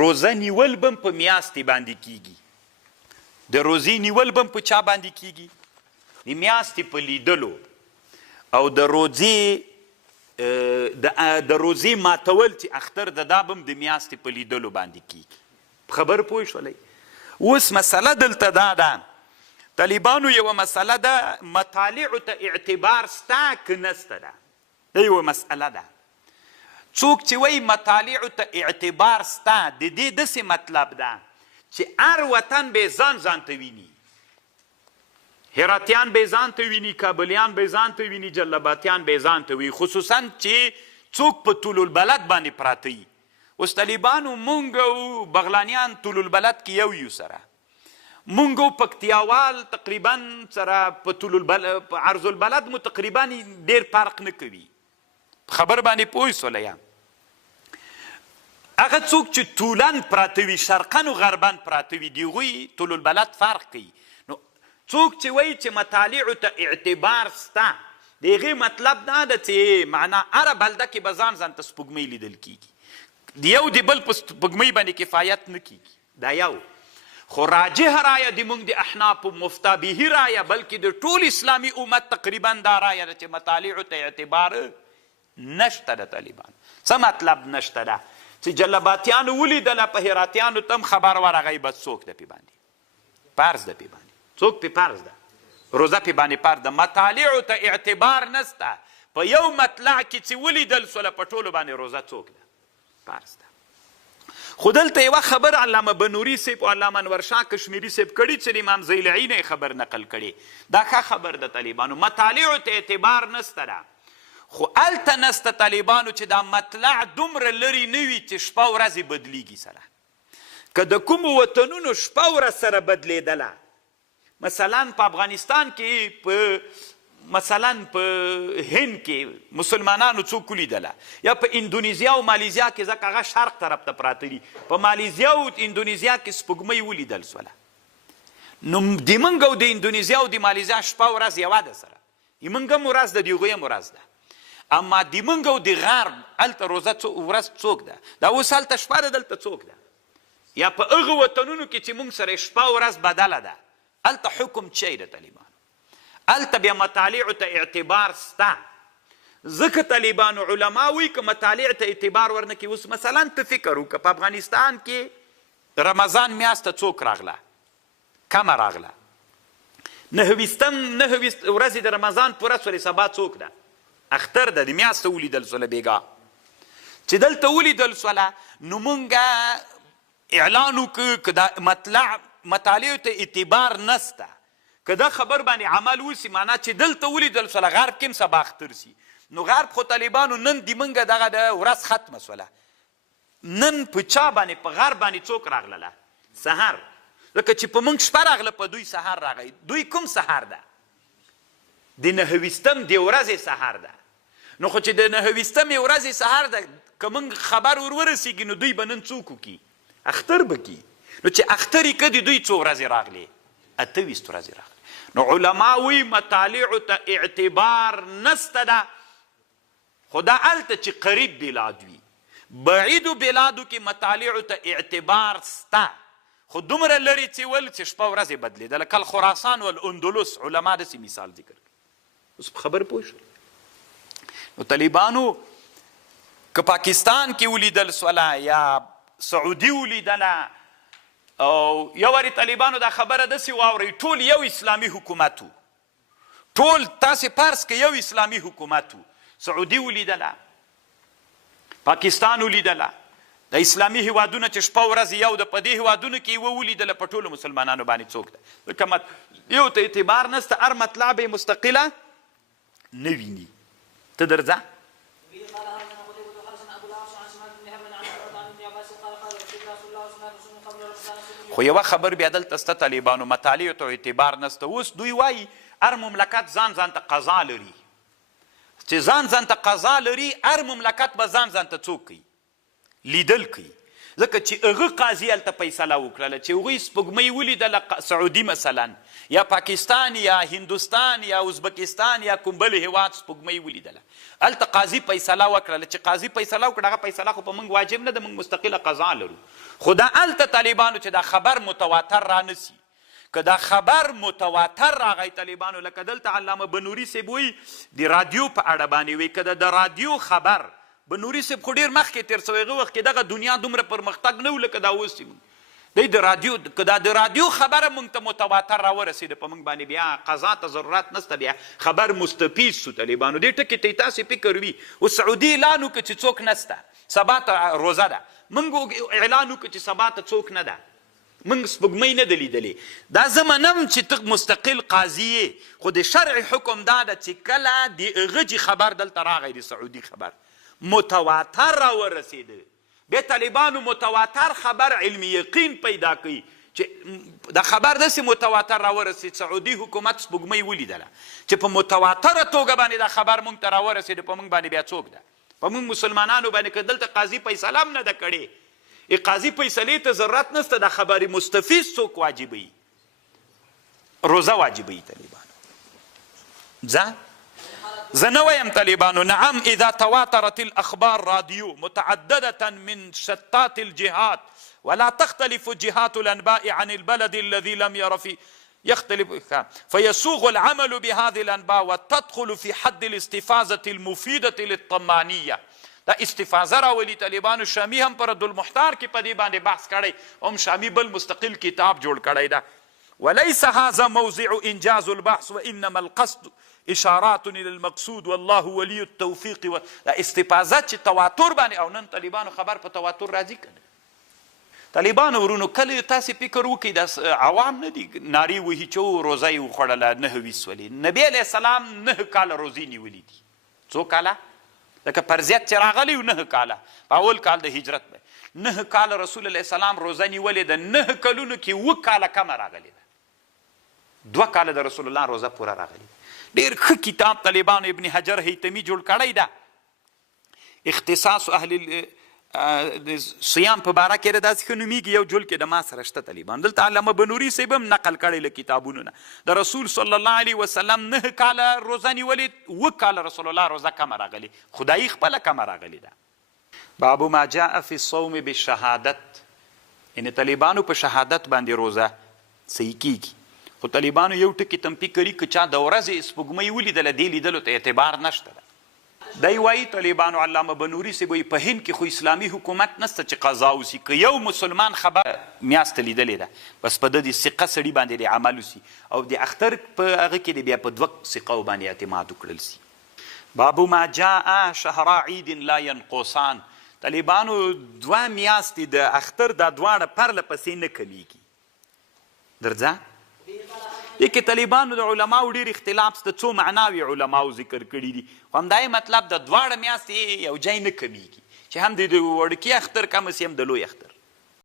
روزه نیول به په میاشتې باندې کیږي. د روزې نیول به په چا باندې کیږي؟ د میاشتې په لیدلو. او د روزې ماتول چې اختر د دا به د میاشتې په لیدلو باندې کیږي. خبر پوه شولی؟ اوس مسله دلته دا ده، طالبانو یوه مسله ده، مطالعو ته اعتبار سته که نسته ده؟ دا یوه مسئله ده. څوک چې وایي مطالعو ته اعتبار سته، د دې داسې مطلب ده چې هر وطن به ځان ته ویني. هراتیان به ځان ته ویني، کابلیان به ځان ته ویني، جلباتیان به ځان ته وي، خصوصا چې څوک په طول البلد باندې پراته وي. اوس طالبانو مونږ او بغلانیان طول البلد کې یو سره، مونږ او پکتیاوال تقریبا سره په طول البلد په عرض البلد مو تقریبا ډېر فرق نه کوي. خبر باندې پوه سولی یم؟ هغه څوک چې طولن پراته وي، شرقن و غربن پراته وي، د هغوی طول البلد فرق کوي. نو څوک چې وایي چې مطالعو ته اعتبار سته، د هغې مطلب دا ده چې معنا هره بلده کې به ځان ته سپوږمۍ لیدل کیږي. د یو د بل په سپوږمۍ باندې کفایت نه کیږي. دا یو. خو راجح رایه د موږ د احنافو مفتابهي رایه، بلکې د ټول اسلامي امت تقریبا دا رایه ده چې مطالعو ته اعتبار نشته د طالبانو. څه مطلب نشته ده؟ چې جلباتیانو ولیدله، په هراتیانو تم خبر ورغی، بس څوک ده پې باندې فرض ده، پې باندې څوک پې فرض ده، روزه پې باندې فرض ده. مطالعو ته اعتبار نسته. په یو مطلع کې چې ولیدل سوله، په ټولو باندې روزه څوک ده؟ فرض ده. خو دلته یوه خبر علامه بنوري صاحب او علامه انور شاه کشمیري صاحب کړي چې د امام ضیلعي نه خبر نقل کړي. دا ښه خبر ده طالبانو، مطالعو ته اعتبار نسته ده. خو هلته نسته طالبانو چې دا مطلع دومره لرې نه وي چې شپه ورځې بدلیږي سره. که د کومو وطنونو شپه ورځ سره بدلیدله، مثلا په افغانستان کې، مثلا په هند کې مسلمانانو څوک ولیدله، یا په اندونیزیا او مالیزیا کې، ځکه هغه شرق طرف ته پراته دي، په مالیزیا او اندونیزیا کې سپوږمۍ ولیدل سوله. نو د موږ او د اندونیزیا او د مالیزیا شپه ورځ یوه ده سره، د موږ هم ورځ ده، د هغوی هم ورځ ده. اما د موږ او د غرب هلته روزه ورځ څوک ده؟ دا اوس هلته شپه ده، دلته څوک ده؟ یا په هغه وطنونو کې چې موږ سره شپه ورځ بدله ده، هلته حکم چی ده طالبانو؟ هلته بیا مطالعو ته اعتبار سته. ځکه طالبانو علما وایي که مطالع ته اعتبار ورنکړي. اوس مثلا ته فکر وکړه، په افغانستان کې رمضان میاشته څوک راغله؟ کمه راغله. 9 ورځې د رمضان پوره سولې، سبا څوک ده؟ اختر ده، د میاشته ولیدل سوله بیګا. چې دلته ولیدل سوله، نو مونږ اعلان وکړو که دا مطالعو ته اعتبار نسته، که دا خبر باندې عمل وسي، معنا چې دلته ولیدل سوله، غرب کې هم سبا اختر سي. نو غرب خو طالبانو نن د مونږ دغه د ورځ ختمه سوله، نن په چا باندې؟ په غرب باندې څوک راغلله؟ سهار. لکه چې په مونږ شپه راغله، په دوی سهار راغی. دوی کوم سهار ده؟ د 9 د ورځې سهار ده. نو خو چې د 9 ورځې سهار ده، که موږ خبر ورسیږي، نو دوی به نن څوک وکړي؟ اختر به کړي. نو چې اختر یې که د دوی څو ورځې راغلې؟ 28 ورځې راغلې. نو علما وایي مطالعو ته اعتبار نسته ده. خو دا هلته چې قریب بلاد وي، بعیدو بلادو کې مطالعو ته اعتبار سته. خو دومره لرې چې ول چې شپه ورځې بدلېدله، کل خراسان والاندلس علما داسې مثال ذکر کړي. اوس خبر پوه شو؟ نو طالبانو که پاکستان کې ولیدل سوله، یا سعودي ولیدله، او یو وارې طالبانو دا خبره داسې واورئ، ټول یو اسلامي حکومت و، ټول تاسې فرض که یو اسلامي حکومت و، سعودي ولیدله، پاکستان ولیدله، د اسلامي هیوادونه چې شپه ورځ یو ده، په دې هیوادونو کې یې ولیدله، په ټولو مسلمانانو باندې څوک ده؟ ځکه یو ته اعتبار نسته، هر مطلع به یې مستقله نه ویني. ته درځه. خو یوه خبر بیا دلته سته طالبانو، مطالعو ته اعتبار نسته. اوس دوی وایي هر مملکت ځان ته قضا لري، چې ځان ته قضا لري، هر مملکت به ځان ته څوک کوي؟ لیدل کوي. ځکه چې هغه قاضي هلته فیصله وکړله چې هغوی سپوږمۍ ولیدله سعودي مثلا یا پاکستان یا هندوستان یا ازبکستان یا کوم بل هیواد سپوږمۍ ولیدله هلته قاضي فیصله وکړله چې قاضي فیصله وکړه هغه فیصله خو په موږ واجب نه ده موږ مستقله قضا لرو خو دا هلته طالبانو چې دا خبر متواتر رانسي که دا خبر متواتر راغی طالبانو لکه دلته علامه بنوري صاحب وایي د رادیو په اړه باندې وایي که د رادیو خبر بنوري صاحب خو ډېر مخکې تېر سوی هغه وخت کې دغه دنیا دومره پرمختګ نه و لکه دا اوس دی د رادیو که دا د رادیو خبره موږ ته متواتر راورسېده په موږ باندې بیا قضا ته ضرورت نشته بیا خبر مستفیض سو طالبانو دې ټکي ته تاسې فکر وي اوس سعودي اعلان وکړه چې څوک نسته سبا ته روزه ده موږ اعلان وکړه چې سبا ته څوک نه ده موږ سپوږمۍ نه ده لیدلې دا زه منم چې ته مستقل قاضي یې خو د شرع حکم دا ده چې کله د هغه چې خبر دلته راغی د سعودي خبر متواتر راورسېده بیا طالبانو متواتر خبر علمي یقین پیدا کوي چې دا خبر داسې متواتر راورسېد سعودي حکومت سپوږمۍ ولیدله چې په متواتره توګه باندې دا خبر موږ ته راورسېده په موږ باندې بیا څوک ده په موږ مسلمانانو باندې که دلته قاضي فیصله هم نه ده کړې قاضي فیصلې ته ضرورت نشته دا خبرې مستفیض څوک واجبوي روزه واجبوي طالبانو زه نه وایم طالبانو نعم اذا تواترت الاخبار راديو متعدده من شتات الجهات ولا تختلف جهات الانباء عن البلد الذي لم ير فيه يختلف فيسوغ العمل بهذه الانباء وتدخل في حد الاستفاضه المفيده للطمانيه دا استفاضه راولي طالبانو شامي هم پر المحتار کې په دې باندې بحث کړی هم شامي بل مستقل کتاب جوړ کړی دا وليس هذا موضع انجاز البحث وانما القصد اشارات الى المقصود والله ولي التوفيق دا استفاضه چې تواتر باندې او نن طالبانو خبر په تواتر راځي کنه طالبانو ورونو کله تاسو فکر وکړئ د عوام نه دي ناری وهي چې روزه یې وخوړله 9 ولې نبی علیه السلام 9 کاله روزې نیولي دي څو کاله لکه پرزیت چې راغلی و 9 کاله په اول کال د هجرت به 9 کاله رسول الله سلام روزه نیولې ده 9 کلونو کې 7 کاله کمه راغلی ده 2 کاله د رسول الله روزه پوره راغلی ډېر ښه کتاب طالبانو ابن حجر هیتمي جوړ کړی ده اختصاص اهل صیام په باره کې داسې ښه نومیږي یو جل کې د ما سره شته طالبان دلته علامه بنوري صاحب هم نقل کړی له کتابونو نه د رسول صلی الله علیه وسلم 9 کاله روزه نیولې 7 کاله رسول الله روزه کمه راغلي خدایي خپله کمه راغلې ده باب ما جاء فی الصوم بالشهادت یعنې طالبانو په شهادت باندې روزه صحیح کیږي خو طالبانو یو ټکي تنبیه کړي که چا د ورځې سپوږمۍ ولیدله دې لیدلو ته اعتبار نشته ده دی وایي طالبانو علامه بنوري صاحب وایي په هند کې خو اسلامي حکومت نشته چې قضا وسي که یو مسلمان خبر میاشته لیدلې ده بس په د ثقه سړي باندې د عمل وسي او د اختر په هغه کې د بیا په 2 ثقو باندې اعتماد وکړل سي باب ما جاء شهر عید لا ينقصان طالبانو 2 میاشتې د اختر دا دواړه پرله پسې نه کمیږي درځه دې کې طالبانو د علماو ډېر اختلاف شته څو معناوې علماو ذکر کړي دي خو همدا یې مطلب د 2 میاشتې یو ځای نه کمیږي چې هم د وړکي اختر کم سي هم د لوی اختر